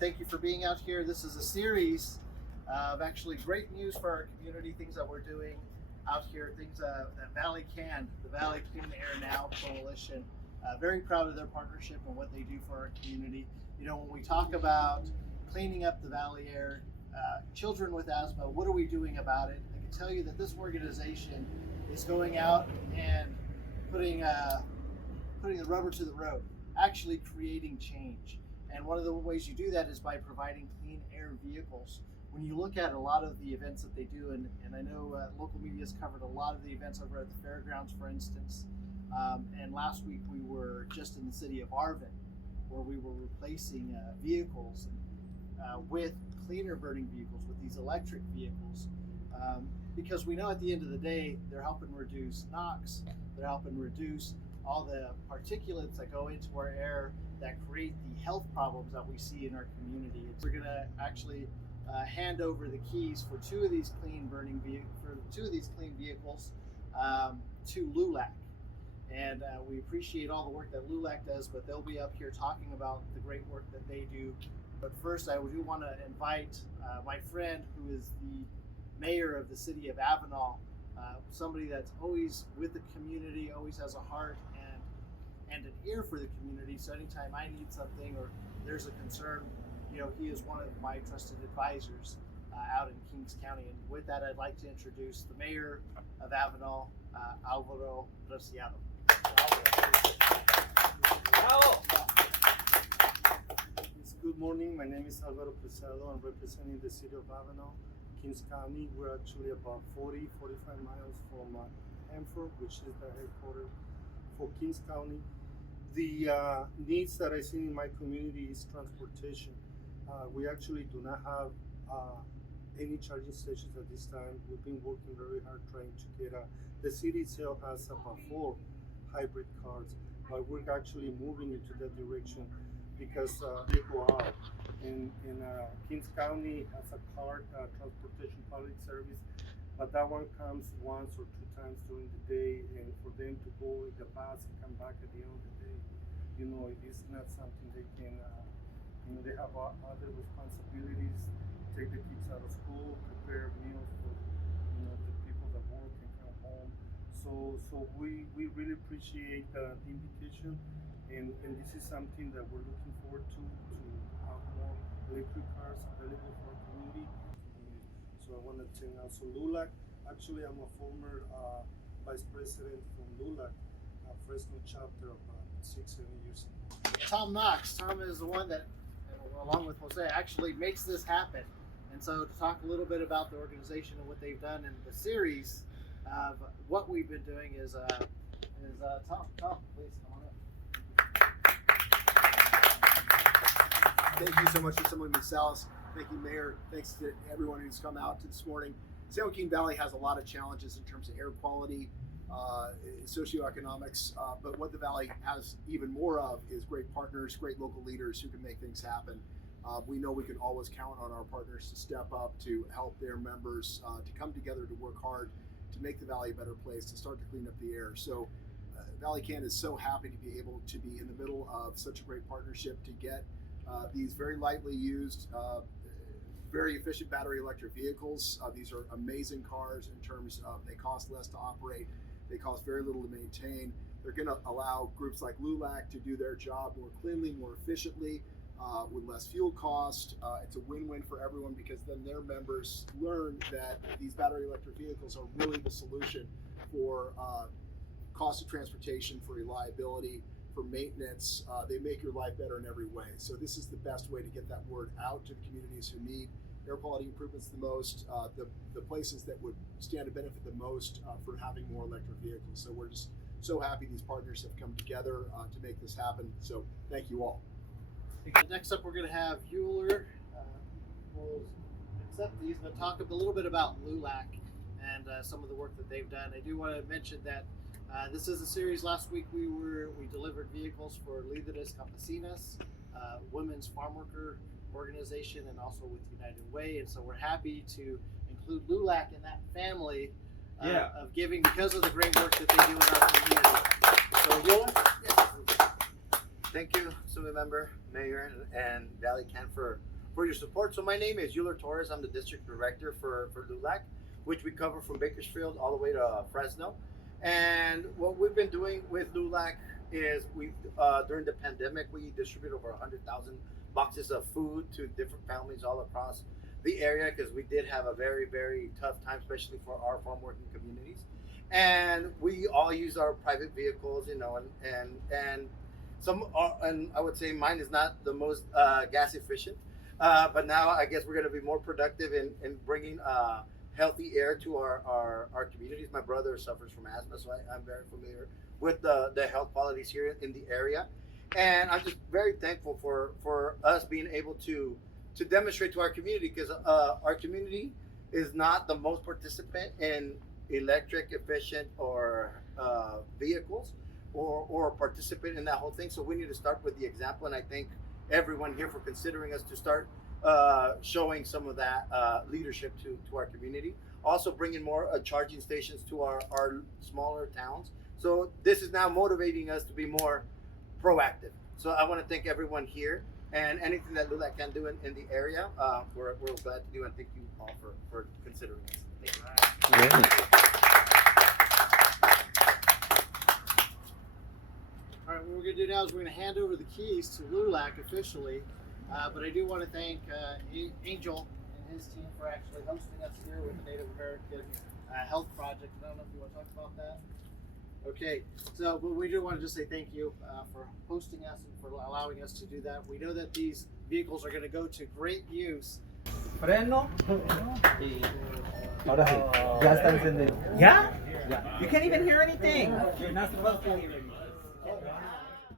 Thank you for being out here. This is a series of actually great news for our community, things that we're doing out here, things that Valle can, the Valle Clean Air Now Coalition. Very proud of their partnership and what they do for our community. You know, when we talk about cleaning up the Valle air, children with asthma, what are we doing about it? I can tell you that this organization is going out and putting the rubber to the road, actually creating change. And one of the ways you do that is by providing clean air vehicles. When you look at a lot of the events that they do, and I know local media has covered a lot of the events over at the fairgrounds, for instance, and last week we were just in the city of Arvin, where we were replacing vehicles with cleaner burning vehicles, with these electric vehicles, because we know at the end of the day, they're helping reduce NOx, they're helping reduce all the particulates that go into our air that create the health problems that we see in our community. We're going to actually hand over the keys for two of these clean vehicles to Lulac. And we appreciate all the work that Lulac does, but they'll be up here talking about the great work that they do. But first, I do want to invite my friend who is the mayor of the city of Avenal, somebody that's always with the community, always has a heart and an ear for the community. So anytime I need something or there's a concern, you know, he is one of my trusted advisors out in Kings County. And with that, I'd like to introduce the mayor of Avenal, Alvaro Preciado. Good morning, my name is Alvaro Preciado. I'm representing the city of Avenal, Kings County. We're actually about 45 miles from Hanford, which is the headquarters for Kings County. The needs that I see in my community is transportation. We actually do not have any charging stations at this time. We've been working very hard trying to get the city itself has about 4 hybrid cars, but we're actually moving into that direction because they go out. In Kings County has a car transportation public service, but that one comes once or 2 times during the day, and for them to go in the bus and come back at the end of the day, you know, it's not something they can, you know, they have other responsibilities, take the kids out of school, prepare meals for, you know, the people that work and come home. So we really appreciate the invitation, and this is something that we're looking forward to have more electric cars available for our community. So I want to thank also Lulac. Actually, I'm a former vice president from Lulac, Fresno chapter about 6-7 years ago. Tom Knox. Tom is the one that, along with Jose, actually makes this happen. And so to talk a little bit about the organization and what they've done in the series of what we've been doing is Tom. Tom, please come on up. Thank you so much for Assemblyman Salas. Thank you, Mayor. Thanks to everyone who's come out this morning. San Joaquin Valley has a lot of challenges in terms of air quality, socioeconomics, but what the Valley has even more of is great partners, great local leaders who can make things happen. We know we can always count on our partners to step up, to help their members, to come together to work hard, to make the Valley a better place, to start to clean up the air. So Valle Can is so happy to be able to be in the middle of such a great partnership to get these very lightly used, very efficient battery electric vehicles. These are amazing cars in terms of they cost less to operate, they cost very little to maintain. They're going to allow groups like Lulac to do their job more cleanly, more efficiently, with less fuel cost. It's a win-win for everyone because then their members learn that these battery electric vehicles are really the solution for cost of transportation, for reliability, for maintenance. They make your life better in every way. So this is the best way to get that word out to the communities who need air quality improvements the most, the places that would stand to benefit the most for having more electric vehicles. So we're just so happy these partners have come together to make this happen. So thank you all. Next up, we're going to have Euler will accept these, but talk a little bit about Lulac and some of the work that they've done. I do want to mention that this is a series. Last week we delivered vehicles for Líderes Campesinas, women's farm worker organization, and also with United Way. And so we're happy to include Lulac in that family of giving because of the great work that they do in our community. So Euler? Yes. Thank you, Assembly Member, Mayor, and Valle Can for your support. So my name is Euler Torres. I'm the District Director for Lulac, which we cover from Bakersfield all the way to Fresno. And what we've been doing with Lulac is during the pandemic, we distributed over 100,000 boxes of food to different families all across the area because we did have a very, very tough time, especially for our farm working communities. And we all use our private vehicles, you know, and some are, and I would say mine is not the most gas efficient, but now I guess we're going to be more productive in bringing healthy air to our communities. My brother suffers from asthma, so I'm very familiar with the health qualities here in the area. And I'm just very thankful for us being able to demonstrate to our community, because our community is not the most participant in electric efficient or vehicles or participate in that whole thing. So we need to start with the example, and I thank everyone here for considering us to start showing some of that leadership to our community. Also bringing more charging stations to our smaller towns. So this is now motivating us to be more proactive. So I want to thank everyone here, and anything that Lulac can do in the area, we're glad to do, and thank you all for considering us. Thank you. All right, what we're going to do now is we're going to hand over the keys to Lulac officially, but I do want to thank Angel and his team for actually hosting us here with the Native American Health Project. I don't know if you want to talk about that. Okay, so but we do want to just say thank you for hosting us and for allowing us to do that. We know that these vehicles are going to go to great use. Freno. Y ahora sí, ya está encendido. ¿Ya? Ya. You can't even hear anything. You're not supposed to hear it.